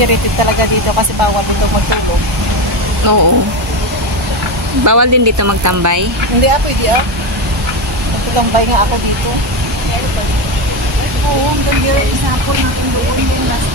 security talaga dito kasi bawal dito magtulog. Oo. Bawal din dito magtambay? Hindi pwede magtambay nga ako dito. Oo, ang ganda rin sa ako natin doon yung last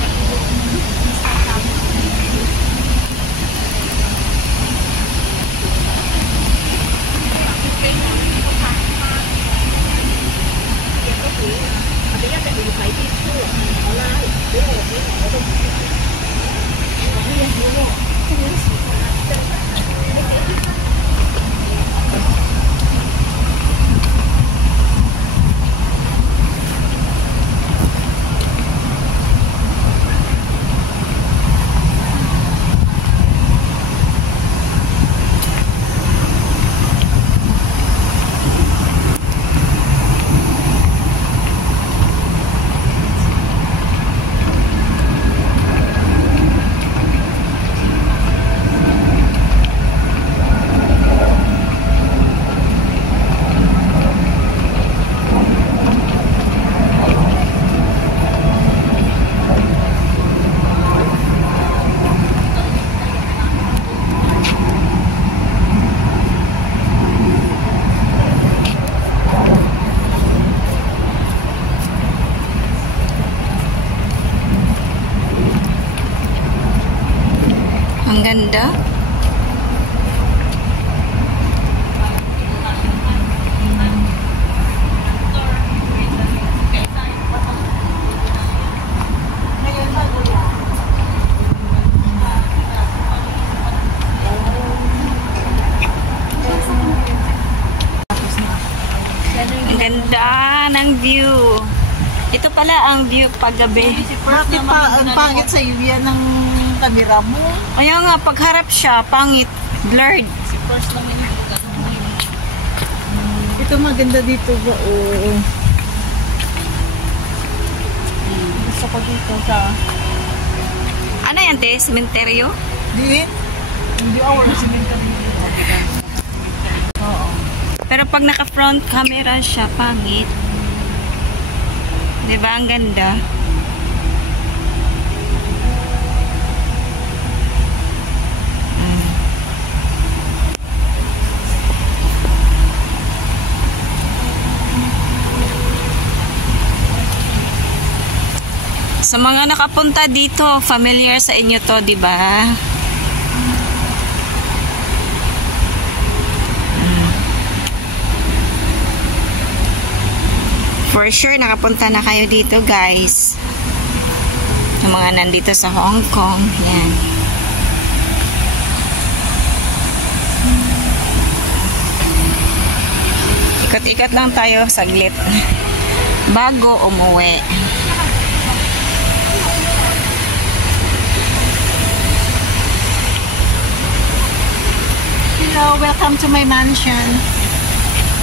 Ang ganda. Ang ganda ng view. Ito pala ang view paggabi. Bakit ang pangit sa iyo yan ng kamera mo? Ayaw nga, pagharap siya, pangit, blurred. Ito maganda dito ba? Oo. Gusto ko dito sa... Ano yan, te? Sementeryo? Hindi ako na cemetery. Oo. Pero pag naka-front camera siya, pangit. Diba? Ang ganda. Sa mga nakapunta dito, familiar sa inyo to, di ba? For sure, nakapunta na kayo dito, guys. Yung mga nandito sa Hong Kong. Yan. Ikot-ikot lang tayo saglit. Bago umuwi. Hello, welcome to my mansion.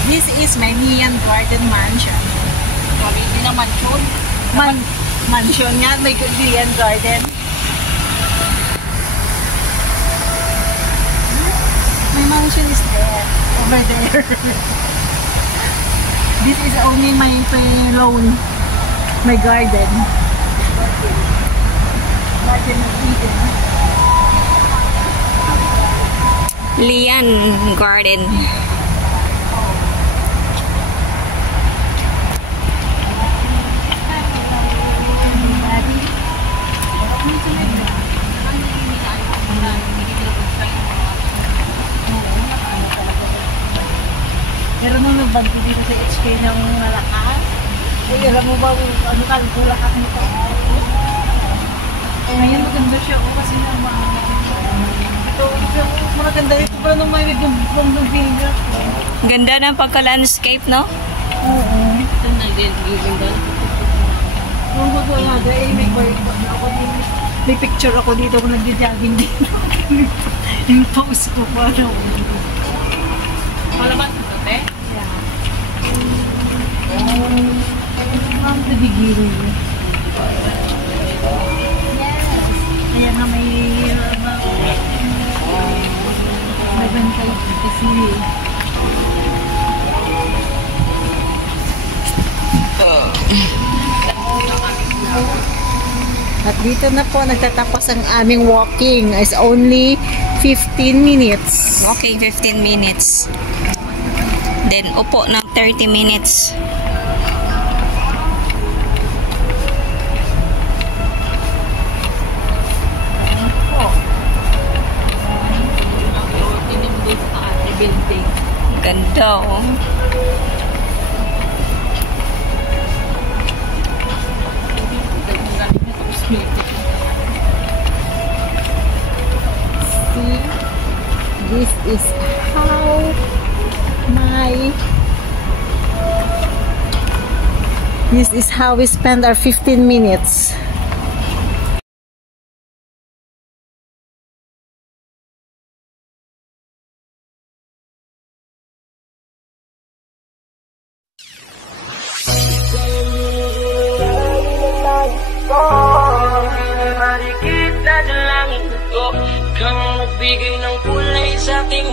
This is my Neon Garden Mansion. Hindi na mansion. Mansion yan, may Neon Garden. My mansion is there, over there. This is only my lawn, my garden. Garden of Eden. Lian Garden. Pero nung nagbanti dito sa HK ng Malakas, alam mo ba, ano ka, Bulacan nito? Ngayon maganda siya, kasi naman, ito, maganda ito pala nung may ng finger. Ganda ng pagka-landscape, no? Oo. Ito na, ganda. Nung wala dahil, may picture ako dito kung nagdi-jogging dito. Yung pause ko pa, ano. Malaman ito, te? Yeah. Ang tadigiro yun. Ayan na may bantay kasi At dito na po nagtatapos ang aming walking. It's only 15 minutes. Okay, 15 minutes. Then, upo ng 30 minutes. Ganda, oh. See, this is how we spend our 15 minutes. Marikit na dalangin ko, kang magbigay ng kulay sa ating